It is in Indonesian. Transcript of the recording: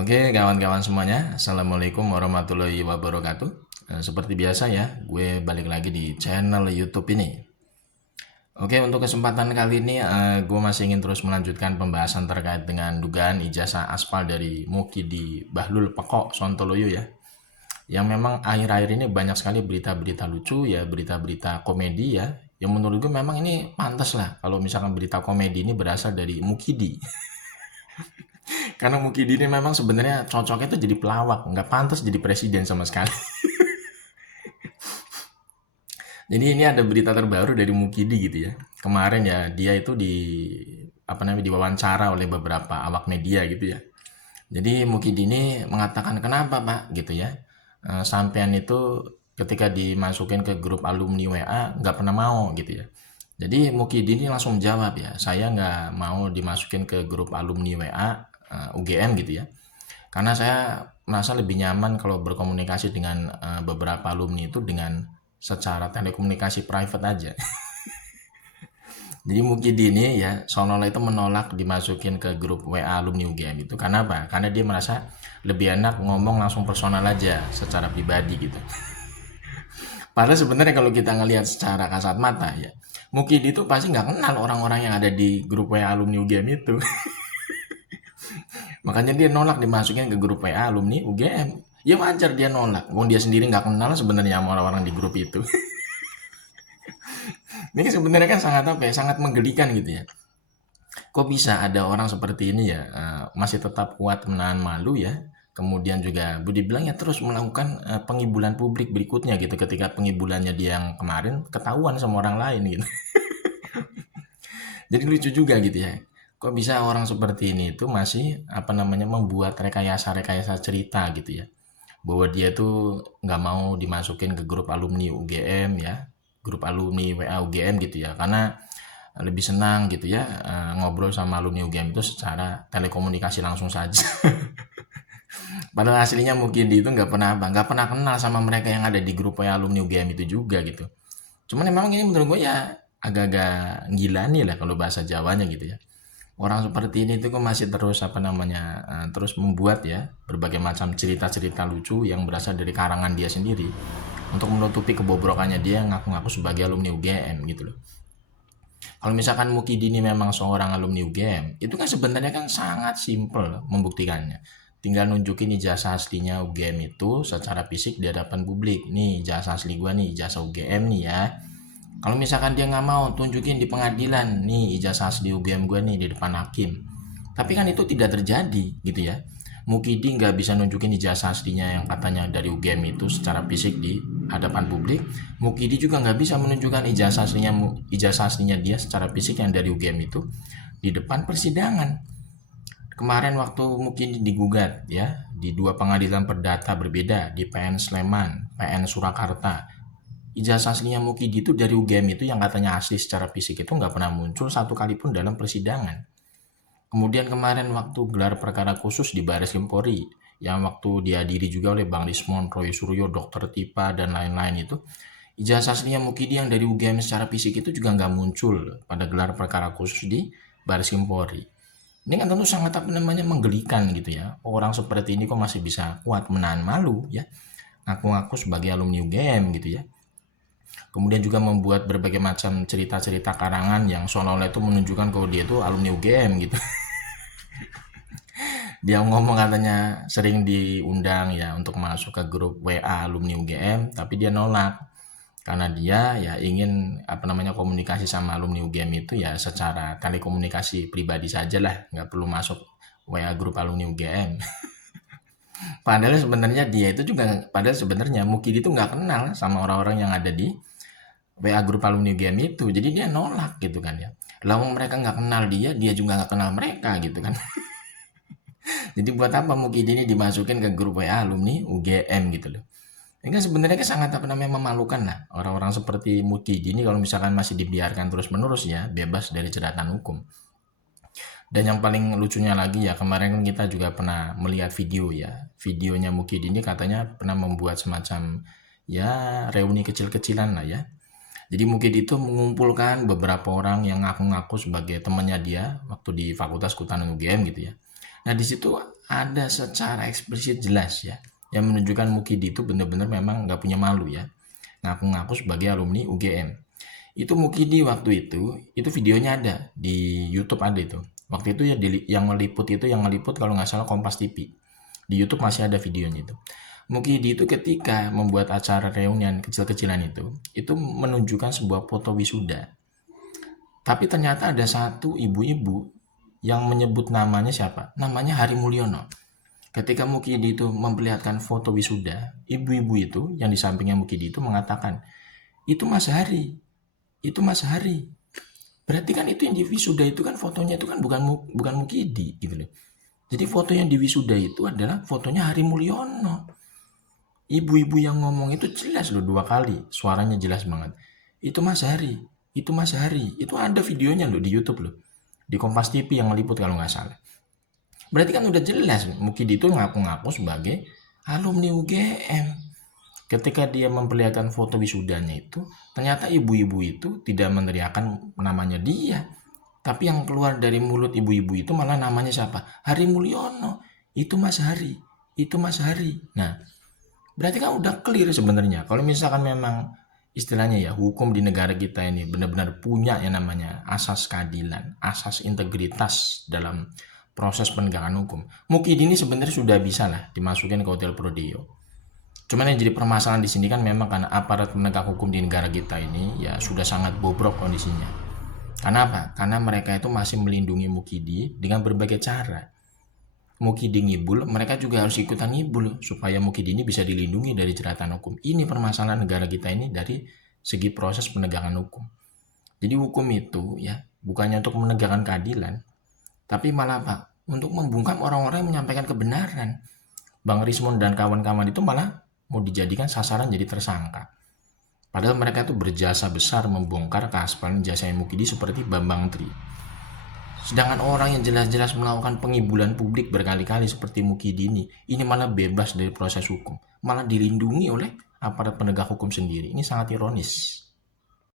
Oke, kawan-kawan semuanya, Assalamualaikum warahmatullahi wabarakatuh. Seperti biasa ya, gue balik lagi di channel YouTube ini. Oke, untuk kesempatan kali ini, gue masih ingin terus melanjutkan pembahasan terkait dengan dugaan ijazah aspal dari Mukidi Bahlul Pekok Sontoloyo ya. Yang memang akhir-akhir ini banyak sekali berita-berita lucu ya, berita-berita komedi ya. Yang menurut gue memang ini pantas lah kalau misalkan berita komedi ini berasal dari Mukidi. Karena Mukidi ini memang sebenarnya cocoknya itu jadi pelawak, nggak pantas jadi presiden sama sekali. Jadi ini ada berita terbaru dari Mukidi gitu ya. Kemarin ya dia itu diwawancara oleh beberapa awak media gitu ya. Jadi Mukidi ini mengatakan kenapa Pak gitu ya. Sampean itu ketika dimasukin ke grup alumni WA nggak pernah mau gitu ya. Jadi Mukidi ini langsung jawab ya, saya nggak mau dimasukin ke grup alumni WA UGM gitu ya. Karena saya merasa lebih nyaman kalau berkomunikasi dengan beberapa alumni itu dengan secara telekomunikasi private aja. Jadi Mukidi ini ya seolah-olah itu menolak dimasukin ke grup WA alumni UGM itu. Karena apa? Karena dia merasa lebih enak ngomong langsung personal aja secara pribadi gitu. Padahal sebenarnya kalau kita ngelihat secara kasat mata ya, Mukidi itu pasti nggak kenal orang-orang yang ada di grup WA alumni UGM itu. Makanya dia nolak dimasukin ke grup WA alumni UGM. Ya wajar dia nolak. Wong dia sendiri nggak kenal sebenarnya sama orang-orang di grup itu. Ini sebenarnya kan sangat apa ya, sangat menggelikan gitu ya. Kok bisa ada orang seperti ini ya, masih tetap kuat menahan malu ya. Kemudian juga Budi bilang ya terus melakukan pengibulan publik berikutnya gitu ketika pengibulannya dia yang kemarin ketahuan sama orang lain gitu. Jadi lucu juga gitu ya. Kok bisa orang seperti ini itu masih membuat rekayasa-rekayasa cerita gitu ya. Bahwa dia tuh nggak mau dimasukin ke grup alumni UGM ya, grup alumni WA UGM gitu ya, karena lebih senang gitu ya ngobrol sama alumni UGM itu secara telekomunikasi langsung saja. Padahal aslinya mungkin dia itu nggak pernah kenal sama mereka yang ada di grup WA alumni UGM itu juga gitu. Cuman memang ini menurut gue ya agak-agak gila nih lah kalau bahasa Jawanya gitu ya. Orang seperti ini tuh kok masih terus terus membuat ya berbagai macam cerita-cerita lucu yang berasal dari karangan dia sendiri untuk menutupi kebobrokannya dia ngaku-ngaku sebagai alumni UGM gitu loh. Kalau misalkan Mukidi ini memang seorang alumni UGM, itu kan sebenarnya kan sangat simpel membuktikannya. Tinggal nunjukin ijazah aslinya UGM itu secara fisik di hadapan publik. Nih ijazah asli gua nih, ijazah UGM nih ya. Kalau misalkan dia nggak mau tunjukin di pengadilan, nih ijazah asli UGM gue nih di depan hakim. Tapi kan itu tidak terjadi gitu ya. Mukidi nggak bisa nunjukin ijazah aslinya yang katanya dari UGM itu secara fisik di hadapan publik. Mukidi juga nggak bisa menunjukkan ijazah aslinya dia secara fisik yang dari UGM itu di depan persidangan. Kemarin waktu Mukidi digugat ya di dua pengadilan perdata berbeda di PN Sleman, PN Surakarta, ijazah aslinya Mukidi itu dari UGM itu yang katanya asli secara fisik itu nggak pernah muncul satu kali pun dalam persidangan. Kemudian kemarin waktu gelar perkara khusus di Baris Krim Polri yang waktu dihadiri juga oleh Bang Lismon, Roy Suryo, Dr. Tipa dan lain-lain itu, ijazah aslinya Mukidi yang dari UGM secara fisik itu juga nggak muncul pada gelar perkara khusus di Baris Krim Polri. Ini kan tentu sangat menggelikan gitu ya. Orang seperti ini kok masih bisa kuat menahan malu ya. Ngaku-ngaku sebagai alumni UGM gitu ya. Kemudian juga membuat berbagai macam cerita-cerita karangan yang seolah-olah itu menunjukkan kalau dia itu alumni UGM gitu. Dia ngomong katanya sering diundang ya untuk masuk ke grup WA alumni UGM, tapi dia nolak karena dia ya ingin komunikasi sama alumni UGM itu ya secara telekomunikasi pribadi saja lah, nggak perlu masuk WA grup alumni UGM. Padahal sebenarnya Mukidi itu nggak kenal sama orang-orang yang ada di WA grup alumni UGM itu, jadi dia nolak gitu kan ya. Lalu mereka nggak kenal dia juga nggak kenal mereka gitu kan. Jadi buat apa Mukidi ini dimasukin ke grup WA alumni UGM gitu loh. Ini kan sebenarnya kan sangat memalukan lah orang-orang seperti Mukidi ini kalau misalkan masih dibiarkan terus menerus ya bebas dari jeratan hukum. Dan yang paling lucunya lagi ya kemarin kan kita juga pernah melihat video ya, videonya Mukidi ini katanya pernah membuat semacam ya reuni kecil-kecilan lah ya. Jadi Mukidi itu mengumpulkan beberapa orang yang ngaku-ngaku sebagai temannya dia waktu di Fakultas Kehutanan UGM gitu ya. Nah di situ ada secara eksplisit jelas ya, yang menunjukkan Mukidi itu benar-benar memang nggak punya malu ya, ngaku-ngaku sebagai alumni UGM. Itu Mukidi waktu itu videonya ada di YouTube, ada itu. Waktu itu ya yang meliput kalau nggak salah Kompas TV. Di YouTube masih ada videonya itu. Mukidi itu ketika membuat acara reunian kecil-kecilan itu menunjukkan sebuah foto wisuda. Tapi ternyata ada satu ibu-ibu yang menyebut namanya siapa? Namanya Hari Mulyono. Ketika Mukidi itu memperlihatkan foto wisuda, ibu-ibu itu yang di sampingnya Mukidi itu mengatakan, itu Mas Hari, itu Mas Hari. Berarti kan itu yang di wisuda itu kan fotonya itu kan bukan Mukidi gitu loh. Jadi foto yang di wisuda itu adalah fotonya Hari Mulyono. Ibu-ibu yang ngomong itu jelas loh 2 kali, suaranya jelas banget. Itu Mas Hari, itu Mas Hari, itu ada videonya loh di YouTube loh. Di Kompas TV yang meliput kalau nggak salah. Berarti kan udah jelas Mukidi itu ngaku-ngaku sebagai alumni UGM. Ketika dia memperlihatkan foto wisudanya itu, ternyata ibu-ibu itu tidak meneriakkan namanya dia. Tapi yang keluar dari mulut ibu-ibu itu malah namanya siapa? Hari Mulyono. Itu Mas Hari, itu Mas Hari. Nah, berarti kan udah clear sebenarnya. Kalau misalkan memang istilahnya ya hukum di negara kita ini benar-benar punya yang namanya asas keadilan, asas integritas dalam proses penegakan hukum. Mukidi ini sebenarnya sudah bisa lah dimasukin ke Hotel Prodeo. Cuman yang jadi permasalahan di sini kan memang karena aparat penegak hukum di negara kita ini ya sudah sangat bobrok kondisinya. Karena apa? Karena mereka itu masih melindungi Mukidi dengan berbagai cara. Mukidi ngibul, mereka juga harus ikutan ngibul supaya Mukidi ini bisa dilindungi dari jeratan hukum. Ini permasalahan negara kita ini dari segi proses penegakan hukum. Jadi hukum itu ya bukannya untuk menegakkan keadilan, tapi malah apa? Untuk membungkam orang-orang yang menyampaikan kebenaran. Bang Rismon dan kawan-kawan itu malah mau dijadikan sasaran jadi tersangka. Padahal mereka itu berjasa besar membongkar keaspalan jasa Mukidi seperti Bambang Tri. Sedangkan orang yang jelas-jelas melakukan pengibulan publik berkali-kali seperti Mukidi ini malah bebas dari proses hukum, malah dilindungi oleh aparat penegak hukum sendiri. Ini sangat ironis.